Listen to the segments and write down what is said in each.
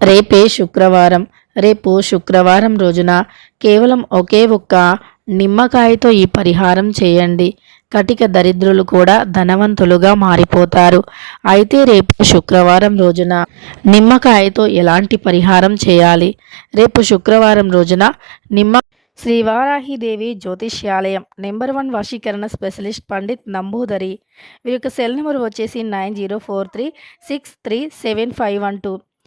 రేపే శుక్రవారం. రేపు శుక్రవారం రోజున కేవలం ఒకే ఒక్క నిమ్మకాయతో ఈ పరిహారం చేయండి. కటిక దరిద్రులు కూడా ధనవంతులుగా మారిపోతారు. అయితే రేపు శుక్రవారం రోజున నిమ్మకాయతో ఎలాంటి పరిహారం చేయాలి? రేపు శుక్రవారం రోజున నిమ్మ శ్రీ వారాహిదేవి జ్యోతిష్యాలయం నెంబర్ వన్ వశీకరణ స్పెషలిస్ట్ పండిత్ నంబూదరి. వీరి యొక్క సెల్ నెంబర్ వచ్చేసి nine zero four three six three seven five one two.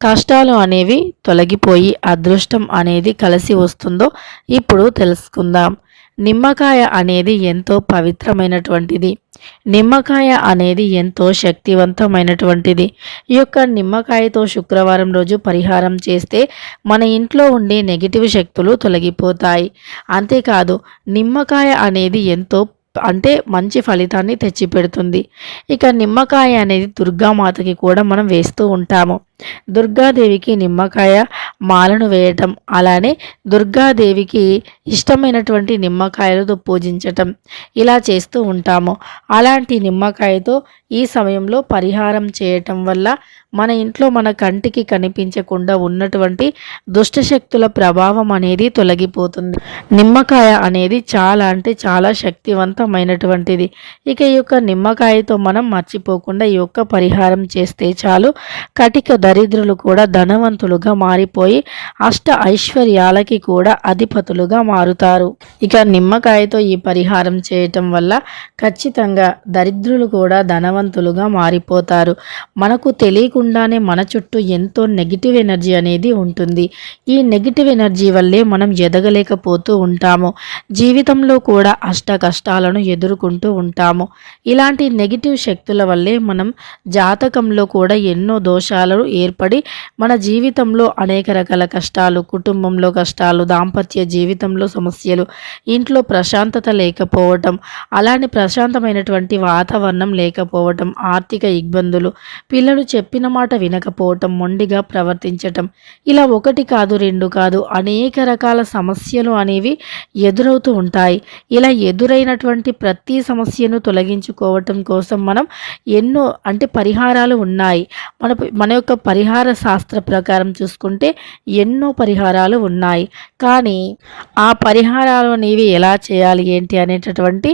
కష్టాలు అనేవి తొలగిపోయి అదృష్టం అనేది కలిసి వస్తుందో ఇప్పుడు తెలుసుకుందాం. నిమ్మకాయ అనేది ఎంతో పవిత్రమైనటువంటిది. నిమ్మకాయ అనేది ఎంతో శక్తివంతమైనటువంటిది. ఈ యొక్క నిమ్మకాయతో శుక్రవారం రోజు పరిహారం చేస్తే మన ఇంట్లో ఉండే నెగిటివ్ శక్తులు తొలగిపోతాయి. అంతేకాదు నిమ్మకాయ అనేది ఎంతో అంటే మంచి ఫలితాన్ని తెచ్చిపెడుతుంది. ఇక నిమ్మకాయ అనేది దుర్గామాతకి కూడా మనం వేస్తూ ఉంటాము. దుర్గాదేవికి నిమ్మకాయ మాలను వేయటం అలానే దుర్గాదేవికి ఇష్టమైనటువంటి నిమ్మకాయలతో పూజించటం ఇలా చేస్తూ ఉంటాము. అలాంటి నిమ్మకాయతో ఈ సమయంలో పరిహారం చేయటం వల్ల మన ఇంట్లో మన కంటికి కనిపించకుండా ఉన్నటువంటి దుష్టశక్తుల ప్రభావం అనేది తొలగిపోతుంది. నిమ్మకాయ అనేది చాలా అంటే చాలా శక్తివంతమైనటువంటిది. ఇక ఈ యొక్క నిమ్మకాయతో మనం మర్చిపోకుండా ఈ యొక్క పరిహారం చేస్తే చాలు. కటిక దరిద్రులు కూడా ధనవంతులుగా మారిపోయి అష్ట ఐశ్వర్యాలకి కూడా అధిపతులుగా మారుతారు. ఇక నిమ్మకాయతో ఈ పరిహారం చేయటం వల్ల ఖచ్చితంగా దరిద్రులు కూడా ధనవంతులుగా మారిపోతారు. మనకు తెలియకుండానే మన చుట్టూ ఎంతో నెగిటివ్ ఎనర్జీ అనేది ఉంటుంది. ఈ నెగిటివ్ ఎనర్జీ వల్లే మనం ఎదగలేకపోతూ ఉంటాము. జీవితంలో కూడా అష్ట కష్టాలను ఎదుర్కొంటూ ఉంటాము. ఇలాంటి నెగిటివ్ శక్తుల వల్లే మనం జాతకంలో కూడా ఎన్నో దోషాలు ఏర్పడి మన జీవితంలో అనేక రకాల కష్టాలు కుటుంబంలో కష్టాలు దాంపత్య జీవితంలో సమస్యలు ఇంట్లో ప్రశాంతత లేకపోవటం అలానే ప్రశాంతమైనటువంటి వాతావరణం లేకపోవటం ఆర్థిక ఇబ్బందులు పిల్లలు చెప్పిన మాట వినకపోవటం మొండిగా ప్రవర్తించటం ఇలా ఒకటి కాదు రెండు కాదు అనేక రకాల సమస్యలు అనేవి ఎదురవుతూ ఉంటాయి. ఇలా ఎదురైనటువంటి ప్రతి సమస్యను తొలగించుకోవటం కోసం మనం ఎన్నో అంటే పరిహారాలు ఉన్నాయి. మన మన యొక్క పరిహార శాస్త్ర ప్రకారం చూసుకుంటే ఎన్నో పరిహారాలు ఉన్నాయి. కానీ ఆ పరిహారాలు అనేవి ఎలా చేయాలి ఏంటి అనేటటువంటి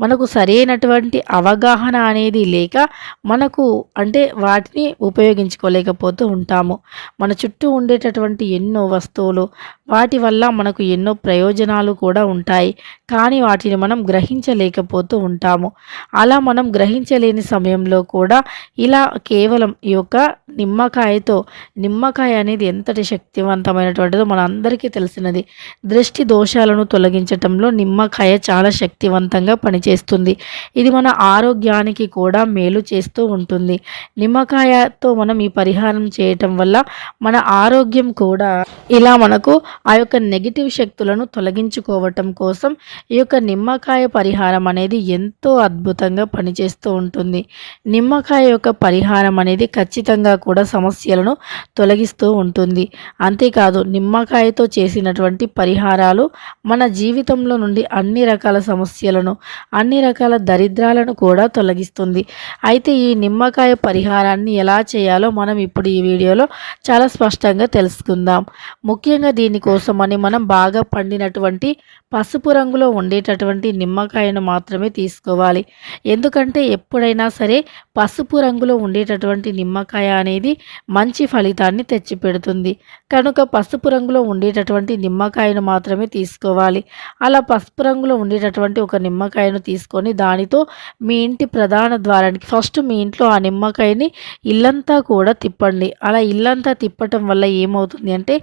మనకు సరైనటువంటి అవగాహన అనేది లేక మనకు అంటే వాటిని ఉపయోగించుకోలేకపోతూ ఉంటాము. మన చుట్టూ ఉండేటటువంటి ఎన్నో వస్తువులు వాటి వల్ల మనకు ఎన్నో ప్రయోజనాలు కూడా ఉంటాయి. కానీ వాటిని మనం గ్రహించలేకపోతూ ఉంటాము. అలా మనం గ్రహించలేని సమయంలో కూడా ఇలా కేవలం ఈ యొక్క నిమ్మకాయతో నిమ్మకాయ అనేది ఎంతటి శక్తివంతమైనటువంటిదో మన అందరికీ తెలిసినది. దృష్టి దోషాలను తొలగించటంలో నిమ్మకాయ చాలా శక్తివంతంగా పనిచేస్తుంది. ఇది మన ఆరోగ్యానికి కూడా మేలు చేస్తూ ఉంటుంది. నిమ్మకాయతో మనం ఈ పరిహారం చేయటం వల్ల మన ఆరోగ్యం కూడా ఇలా మనకు ఆ యొక్క నెగిటివ్ శక్తులను తొలగించుకోవటం కోసం ఈ యొక్క నిమ్మకాయ పరిహారం అనేది ఎంతో అద్భుతంగా పనిచేస్తూ ఉంటుంది. నిమ్మకాయ యొక్క పరిహారం అనేది ఖచ్చితంగా కూడా సమస్యలను తొలగిస్తూ ఉంటుంది. అంతేకాదు నిమ్మకాయతో చేసినటువంటి పరిహారాలు మన జీవితంలో నుండి అన్ని రకాల సమస్యలను అన్ని రకాల దరిద్రాలను కూడా తొలగిస్తుంది. అయితే ఈ నిమ్మకాయ పరిహారాన్ని ఎలా చేయాలో మనం ఇప్పుడు ఈ వీడియోలో చాలా స్పష్టంగా తెలుసుకుందాం. ముఖ్యంగా కోసమని మనం బాగా పండినటువంటి పసుపు రంగులో ఉండేటటువంటి నిమ్మకాయను మాత్రమే తీసుకోవాలి. ఎందుకంటే ఎప్పుడైనా సరే పసుపు రంగులో ఉండేటటువంటి నిమ్మకాయ అనేది మంచి ఫలితాన్ని తెచ్చిపెడుతుంది. కనుక పసుపు రంగులో ఉండేటటువంటి నిమ్మకాయను మాత్రమే తీసుకోవాలి. అలా పసుపు రంగులో ఉండేటటువంటి ఒక నిమ్మకాయను తీసుకొని దానితో మీ ఇంటి ప్రధాన ద్వారానికి ఫస్ట్ మీ ఇంట్లో ఆ నిమ్మకాయని ఇల్లంతా కూడా తిప్పండి. అలా ఇల్లంతా తిప్పటం వల్ల ఏమవుతుంది అంటే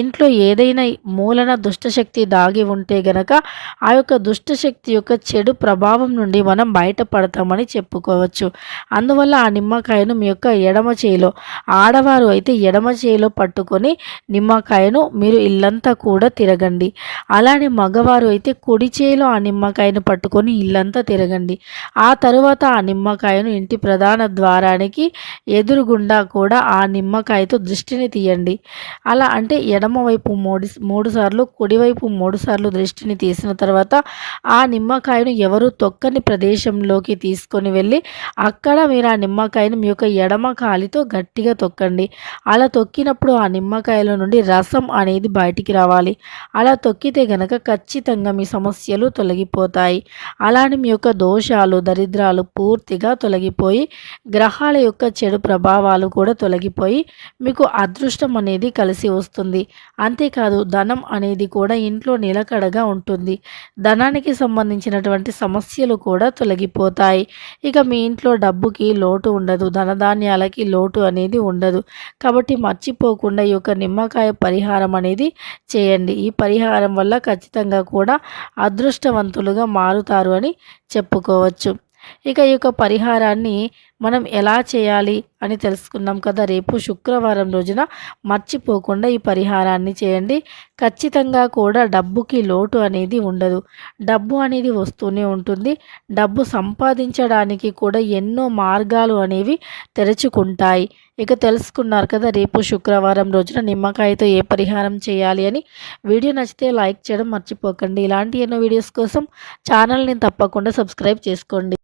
ఇంట్లో ఏదైతే ఏదైనా మూలన దుష్టశక్తి దాగి ఉంటే గనక ఆ యొక్క దుష్టశక్తి యొక్క చెడు ప్రభావం నుండి మనం బయటపడతామని చెప్పుకోవచ్చు. అందువల్ల ఆ నిమ్మకాయను మీ యొక్క ఎడమ చేయిలో ఆడవారు అయితే ఎడమ చేయిలో పట్టుకొని నిమ్మకాయను మీరు ఇల్లంతా కూడా తిరగండి. అలానే మగవారు అయితే కుడి చేయిలో ఆ నిమ్మకాయను పట్టుకొని ఇల్లంతా తిరగండి. ఆ తరువాత ఆ నిమ్మకాయను ఇంటి ప్రధాన ద్వారానికి ఎదురుగుండా కూడా ఆ నిమ్మకాయతో దృష్టిని తీయండి. అలా అంటే ఎడమవైపు మూడు మూడు సార్లు కుడివైపు మూడు సార్లు దృష్టిని తీసిన తర్వాత ఆ నిమ్మకాయను ఎవరు తొక్కని ప్రదేశంలోకి తీసుకొని వెళ్ళి అక్కడ మీరు ఆ నిమ్మకాయను మీ యొక్క ఎడమ కాలితో గట్టిగా తొక్కండి. అలా తొక్కినప్పుడు ఆ నిమ్మకాయల నుండి రసం అనేది బయటికి రావాలి. అలా తొక్కితే గనక ఖచ్చితంగా మీ సమస్యలు తొలగిపోతాయి. అలానే మీ యొక్క దోషాలు దరిద్రాలు పూర్తిగా తొలగిపోయి గ్రహాల యొక్క చెడు ప్రభావాలు కూడా తొలగిపోయి మీకు అదృష్టం అనేది కలిసి వస్తుంది. అంతేకాదు ధనం అనేది కూడా ఇంట్లో నిలకడగా ఉంటుంది. ధనానికి సంబంధించినటువంటి సమస్యలు కూడా తొలగిపోతాయి. ఇక మీ ఇంట్లో డబ్బుకి లోటు ఉండదు. ధనధాన్యాలకి లోటు అనేది ఉండదు. కాబట్టి మర్చిపోకుండా ఈ యొక్క నిమ్మకాయ పరిహారం అనేది చేయండి. ఈ పరిహారం వల్ల ఖచ్చితంగా కూడా అదృష్టవంతులుగా మారుతారు అని చెప్పుకోవచ్చు. ఇక ఈ యొక్క పరిహారాన్ని మనం ఎలా చేయాలి అని తెలుసుకున్నాం కదా రేపు శుక్రవారం రోజున మర్చిపోకుండా ఈ పరిహారాన్ని చేయండి. ఖచ్చితంగా కూడా డబ్బుకి లోటు అనేది ఉండదు. డబ్బు అనేది వస్తూనే ఉంటుంది. డబ్బు సంపాదించడానికి కూడా ఎన్నో మార్గాలు అనేవి తెరుచుకుంటాయి. ఇక తెలుసుకున్నారు కదా రేపు శుక్రవారం రోజున నిమ్మకాయతో ఏ పరిహారం చేయాలి అని. వీడియో నచ్చితే లైక్ చేయడం మర్చిపోకండి. ఇలాంటి ఎన్నో వీడియోస్ కోసం ఛానల్ని తప్పకుండా సబ్స్క్రైబ్ చేసుకోండి.